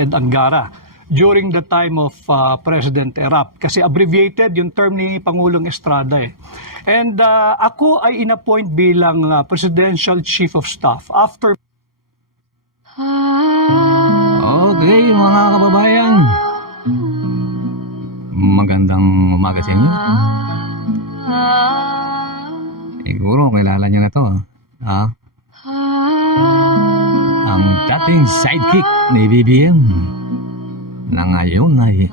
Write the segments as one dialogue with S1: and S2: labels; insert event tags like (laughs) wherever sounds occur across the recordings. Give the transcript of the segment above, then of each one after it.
S1: and Angara during the time of uh, President Erap. Kasi abbreviated yung term ni Pangulong Estrada eh. And uh, ako ay inappoint bilang uh, Presidential Chief of Staff after
S2: Okay, mga kababayan. Magandang umaga sa inyo. Siguro, kilala nyo na to. Ha? Ang dating sidekick ni BBM na ngayon ay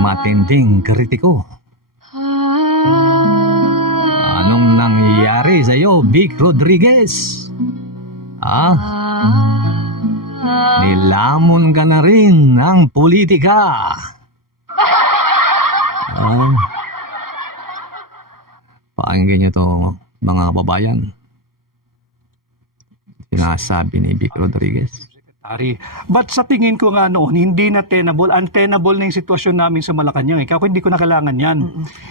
S2: matinding kritiko. Anong nangyari sa'yo, Vic Rodriguez? Ah? Nilamon ka na rin ng politika. Ah. Pakinggan nyo to, mga kababayan. Sinasabi ni Vic Rodriguez.
S1: Secretary. But sa tingin ko nga noon, hindi na tenable, untenable na yung sitwasyon namin sa Malacanang. Eh. Kako hindi ko na kailangan yan.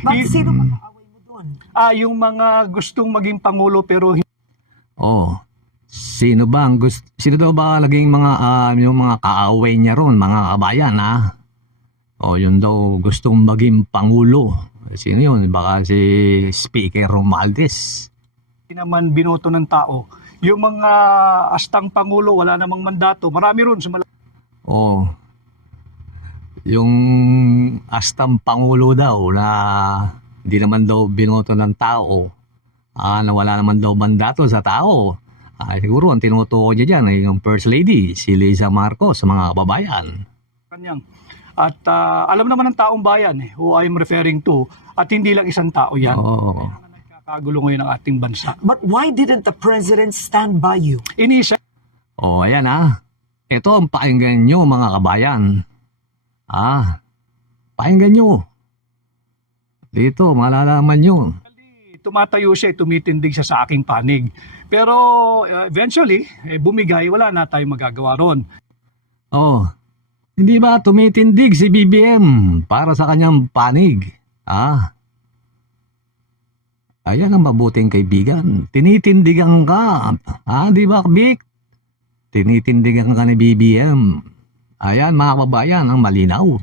S3: Bakit
S1: I-
S3: sino ba kaaway mo doon?
S1: ah, yung mga gustong maging Pangulo pero
S2: Oh, sino ba ang gusto, sino daw ba laging mga, ah, yung mga kaaway niya ron, mga kabayan, ha? Oh, yun daw gustong maging pangulo. Sino yun? Baka si Speaker Romualdez.
S1: hindi naman binoto ng tao. Yung mga astang Pangulo, wala namang mandato. Marami ron sa Malacanang.
S2: Oh, yung astang pangulo daw na hindi naman daw binoto ng tao, ah, na wala naman daw mandato sa tao. Ah, siguro ang tinutukoy niya dyan ay yung First Lady, si Liza Marcos, sa mga kababayan.
S1: Kanyang. At ah, alam naman ng taong bayan eh, who I'm referring to, at hindi lang isang tao yan.
S2: Oo.
S1: Nagkakagulo ngayon ang ating bansa.
S3: But why didn't the president stand by you?
S1: Inisa,
S2: Oh, ayan ah. Ito ang pakinggan nyo mga kabayan. Ah, pakinggan nyo. Dito, malalaman nyo.
S1: tumatayo siya, tumitindig siya sa aking panig. Pero uh, eventually, eh, bumigay, wala na tayong magagawa ron.
S2: Oh, hindi ba tumitindig si BBM para sa kanyang panig? Ah, ayan ang mabuting kaibigan. Tinitindigan ka. Ah, di ba, Vic? Tinitindigan ka ni BBM. Ayan, mga kababayan, ang malinaw.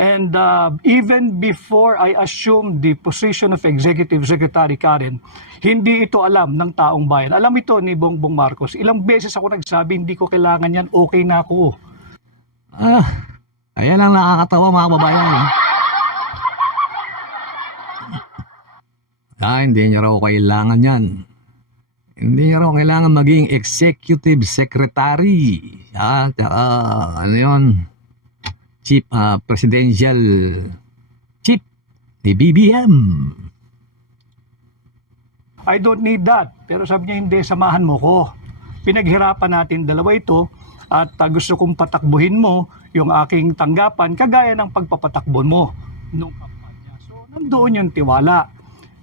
S1: And uh, even before I assumed the position of Executive Secretary Karen, hindi ito alam ng taong bayan. Alam ito ni Bongbong Marcos. Ilang beses ako nagsabi, hindi ko kailangan yan, okay na ako.
S2: Ah, ayan ang nakakatawa mga kababayan. Ah, hindi niya raw kailangan yan. Hindi niya raw kailangan maging executive secretary. Ah, tsaka, ano yun? Chief ah, presidential chief ni BBM.
S1: I don't need that. Pero sabi niya, hindi, samahan mo ko. Pinaghirapan natin dalawa ito at uh, gusto kong patakbuhin mo yung aking tanggapan kagaya ng pagpapatakbo mo nung kampanya. So, nandoon yung tiwala.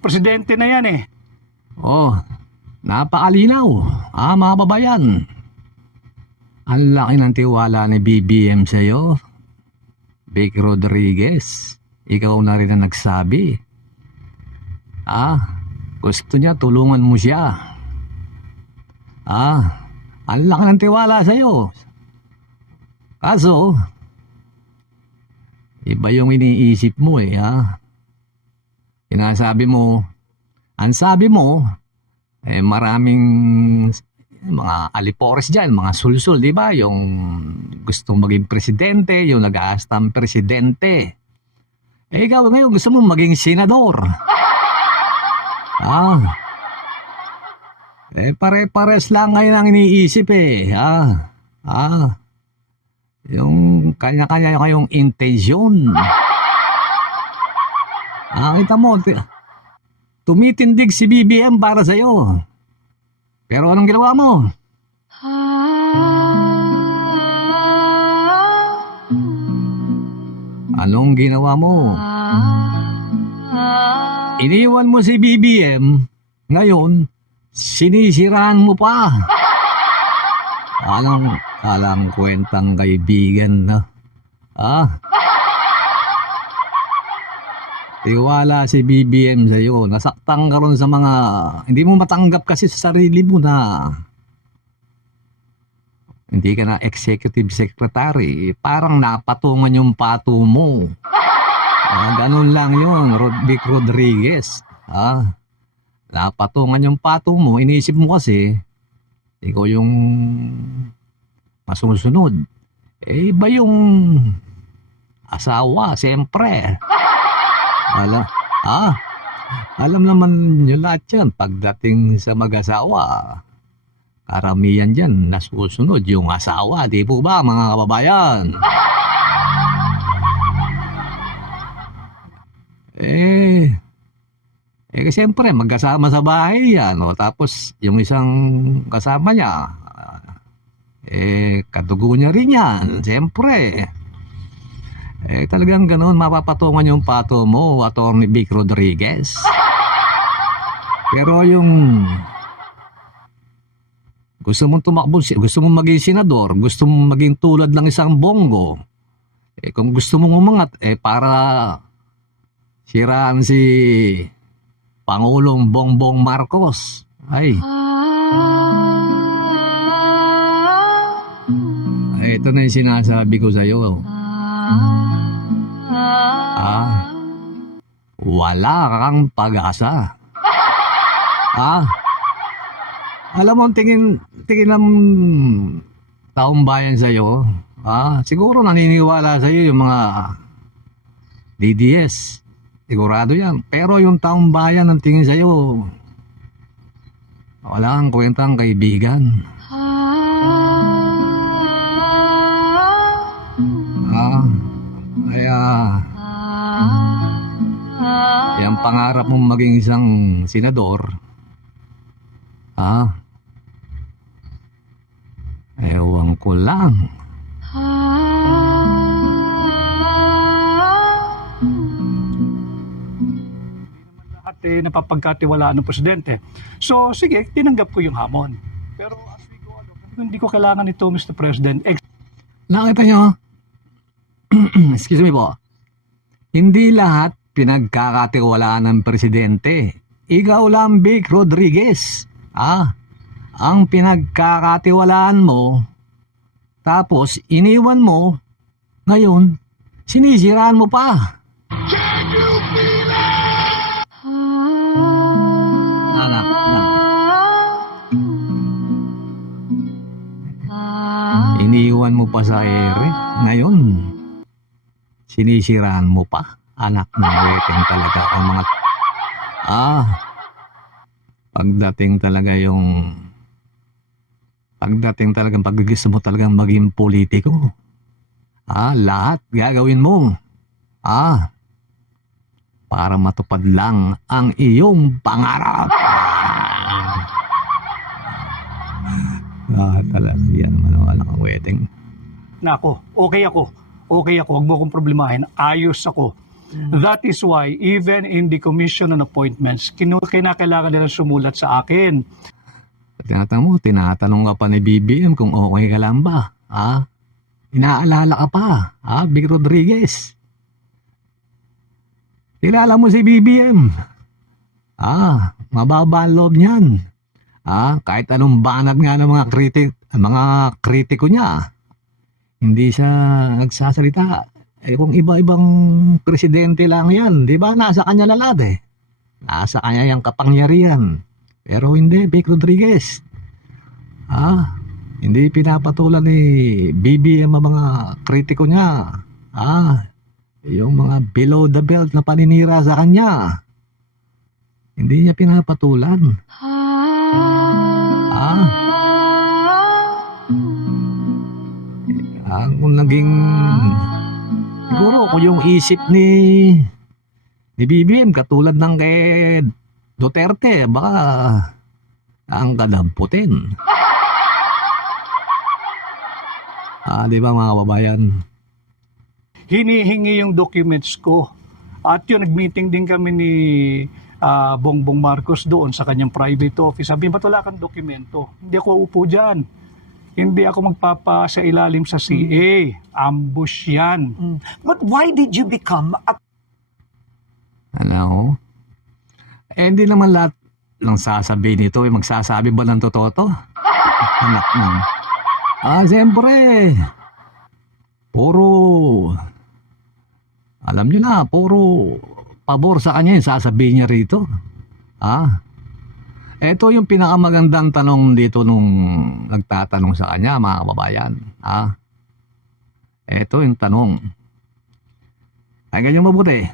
S1: Presidente na yan eh.
S2: Oh, napakalinaw. Ah, mga kababayan. Ang laki ng tiwala ni BBM sa'yo. Vic Rodriguez. Ikaw na rin ang nagsabi. Ah, gusto niya tulungan mo siya. Ah, ang laki ng tiwala sa'yo. Kaso, iba yung iniisip mo eh, ha? Sinasabi mo, ang sabi mo, eh maraming mga alipores dyan, mga sulsul, di ba? Yung gustong maging presidente, yung nag-aastang presidente. Eh ikaw ngayon gusto mo maging senador. (laughs) Ah. Eh pare-pares lang ngayon ang iniisip eh. Ah. Ah. Yung kanya-kanya kayong intensyon. Ah, kita mo, ti- tumitindig si BBM para sa'yo. Pero anong ginawa mo? Anong ginawa mo? Iniwan mo si BBM, ngayon, sinisiraan mo pa. (laughs) Anong alang kwentang kaibigan na? Ah? Tiwala si BBM sa'yo. Nasaktan ka ron sa mga... Hindi mo matanggap kasi sa sarili mo na hindi ka na executive secretary, parang napatungan yung pato mo. Ah, ganun lang yun, Rod- Vic Rodriguez. Ah, napatungan yung pato mo, iniisip mo kasi, ikaw yung masusunod. Eh, iba yung asawa, siyempre. Alam, ah, alam naman nyo lahat yan, pagdating sa mag-asawa, karamihan dyan, nasusunod yung asawa, di po ba mga kababayan? Eh, eh siyempre, magkasama sa bahay yan, o, tapos yung isang kasama niya, eh, kadugo niya rin yan, siyempre. Eh, talagang ganun, mapapatungan yung pato mo, Atty. Vic Rodriguez. Pero yung gusto mong tumakbo, gusto mong maging senador, gusto mong maging tulad ng isang bongo, eh, kung gusto mong umangat, eh, para siraan si Pangulong Bongbong Marcos. Ay, ay, ito na yung sinasabi ko sa'yo. Ah, wala kang pag-asa. (laughs) Ah, alam mo, tingin, tingin ng taong bayan sa'yo, ah, siguro naniniwala sa'yo yung mga DDS. Sigurado yan. Pero yung taong bayan ang tingin sa'yo, wala kang kwentang kaibigan. Ah, kaya yung pangarap mong maging isang senador, ah, ewan ko lang.
S1: Lahat eh, napapagkatiwalaan ng presidente. So, sige, tinanggap ko yung hamon. Pero as we go along, hindi ko kailangan ito, Mr. President. Ex-
S2: Nakita nyo? (clears throat) Excuse me po. Hindi lahat pinagkakatiwalaan ng presidente. Ikaw lang, Vic Rodriguez. Ah, ang pinagkakatiwalaan mo, tapos iniwan mo, ngayon, sinisiraan mo pa. Anak, anak. Iniwan mo pa sa ere. Ngayon, sinisiraan mo pa. Anak ng weteng talaga. Ang mga... Ah, pagdating talaga yung... Pagdating talagang pag gusto mo talagang maging politiko. Ah, lahat gagawin mo. Ah, para matupad lang ang iyong pangarap. Ah, talaga. Yan naman ang anak ang wedding.
S1: na ako, okay ako, okay ako, huwag mo akong problemahin, ayos ako. That is why, even in the commission on appointments, kinu- kinakailangan nila sumulat sa akin.
S2: Tinatanong mo, tinatanong ka pa ni BBM kung okay ka lang ba? Ha? Inaalala ka pa? Ha? Big Rodriguez. Kilala mo si BBM. Ah, mababa ang loob niyan. Ah, kahit anong banat nga ng mga kritik, mga kritiko niya, hindi siya nagsasalita. Eh kung iba-ibang presidente lang yan, di ba? Nasa kanya na lahat eh. Nasa kanya yung kapangyarihan. Pero hindi, Vic Rodriguez. Ah, hindi pinapatulan ni BBM ang mga kritiko niya. Ah, yung mga below the belt na paninira sa kanya. Hindi niya pinapatulan. Ah. Ang naging siguro kung yung isip ni ni BBM katulad ng kay Duterte, baka ang kadamputin. (laughs) Ah, di ba mga kababayan?
S1: Hinihingi yung documents ko. At yun, nag-meeting din kami ni ah, Bongbong Marcos doon sa kanyang private office. Sabi, ba't wala kang dokumento? Hindi ako upo dyan. Hindi ako magpapa sa ilalim sa CA. Ambush yan.
S3: Mm. But why did you become a
S2: Ano? Eh, hindi naman lahat ng sasabihin nito, eh, magsasabi ba ng totoo to? Anak ng... Ah, siyempre. Puro, alam nyo na, puro pabor sa kanya yung sasabihin niya rito. Ah, ito yung pinakamagandang tanong dito nung nagtatanong sa kanya, mga kababayan. Ah, ito yung tanong. Ay, ganyan mabuti.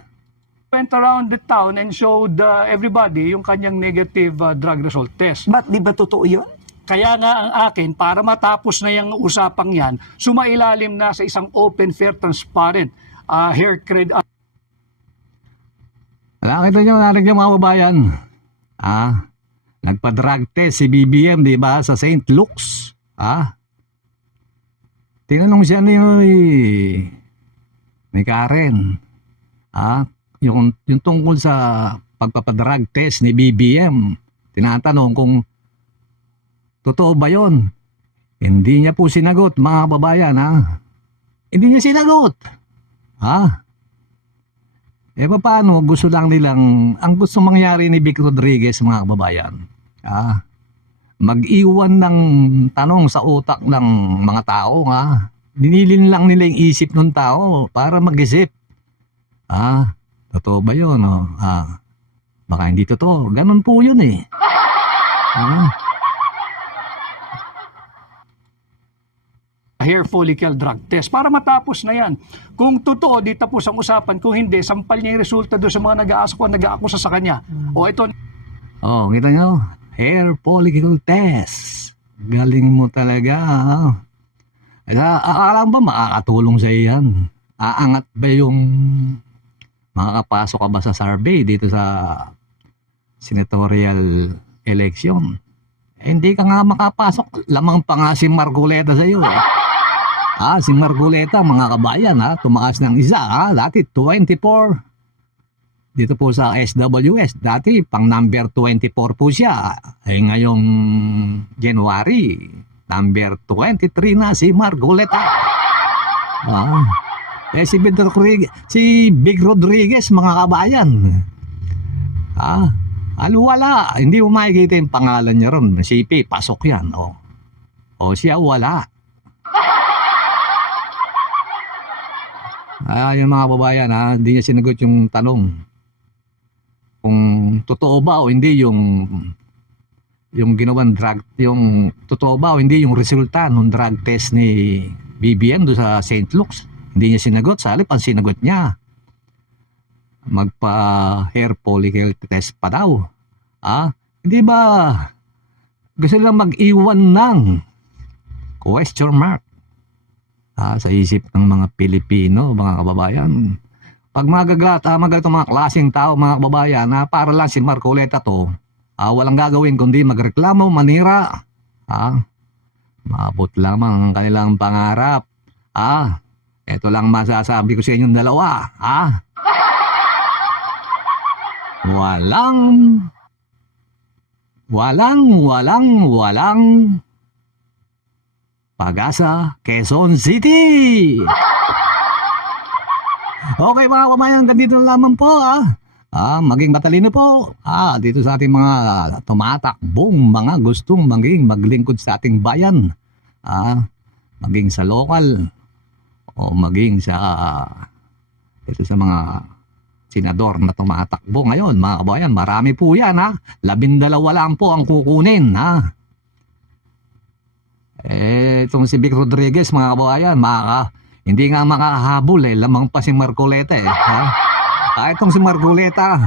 S1: Went around the town and showed uh, everybody yung kanyang negative uh, drug result test.
S3: But di ba totoo yun?
S1: Kaya nga ang akin, para matapos na yung usapang yan, sumailalim na sa isang open, fair, transparent uh, hair cred
S2: Nakita nyo, narinig nyo mga kababayan. Ah, nagpa-drug test si BBM, di ba, sa St. Luke's. Ah, tinanong siya ni, ni Karen. Ah, yung, yung tungkol sa pagpapadrug test ni BBM. Tinatanong kung totoo ba yon? Hindi niya po sinagot, mga kababayan, ha? Hindi niya sinagot. Ha? Eh paano gusto lang nilang ang gusto mangyari ni Vic Rodriguez mga kababayan. Ah, mag-iwan ng tanong sa utak ng mga tao nga. Dinilin lang nila yung isip ng tao para mag-isip. Ah, totoo ba yun? Oh? Ah, baka hindi totoo. Ganun po yun eh. Ah,
S1: hair follicle drug test para matapos na yan. Kung totoo, di tapos ang usapan. Kung hindi, sampal niya yung resulta doon sa mga nag-aaso ko, nag-aakusa sa kanya. O ito,
S2: oh, kita nyo? Hair follicle test. Galing mo talaga. akala ba makakatulong sa yan? Aangat ba yung makakapasok ka ba sa survey dito sa senatorial election? Eh, hindi ka nga makapasok. Lamang pa nga si Margoleta sa iyo. Eh. Ah, si Margoleta, mga kabayan, ha, tumaas ng isa. Ha, dati 24 dito po sa SWS. Dati pang number 24 po siya. Eh ngayong January, number 23 na si Margoleta. Ah. Eh si Big Rodriguez, si Big Rodriguez mga kabayan. Ah, ano wala, hindi mo makikita yung pangalan niya ron. CP, pasok yan. Oh. O siya wala. Ah, yung mga babayan ha, hindi niya sinagot yung tanong kung totoo ba o hindi yung yung ginawang drug yung totoo ba o hindi yung resulta ng drug test ni BBM do sa St. Luke's. Hindi niya sinagot. Sa halip ang sinagot niya magpa hair follicle test pa daw. Ah hindi ba gusto lang mag-iwan ng question mark? Ah, sa isip ng mga Pilipino mga kababayan pag magaglat, ah, magalit ang mga klaseng tao, mga kababayan, na para lang si Marcoleta to, ah, walang gagawin kundi magreklamo, manira. Ah, maabot lamang ang kanilang pangarap. Ah, ito lang masasabi ko sa inyong dalawa. Ah, walang, walang, walang, walang pag-asa, Quezon City! Okay mga kamayan, ganito lamang po ah. Ah, maging matalino po. Ah, dito sa ating mga tumatakbong mga gustong maging maglingkod sa ating bayan. Ah, maging sa lokal o maging sa dito sa mga senador na tumatakbo ngayon, mga kabayan, marami po yan ha. Labindalawa lang po ang kukunin ha. Eh, itong si Vic Rodriguez, mga kabayan, maka, hindi nga makahabol eh. Lamang pa si Marcoleta eh. Ha? Kahit itong si Marcoleta.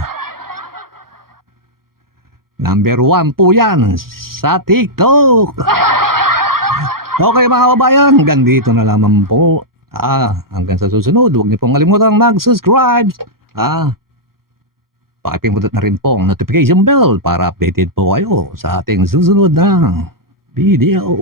S2: Number one po yan sa TikTok. Okay mga kabayan, hanggang dito na lamang po. Ah, hanggang sa susunod, huwag niyo pong kalimutan mag-subscribe. Ah, pakipindot na rin po ang notification bell para updated po kayo sa ating susunod na video.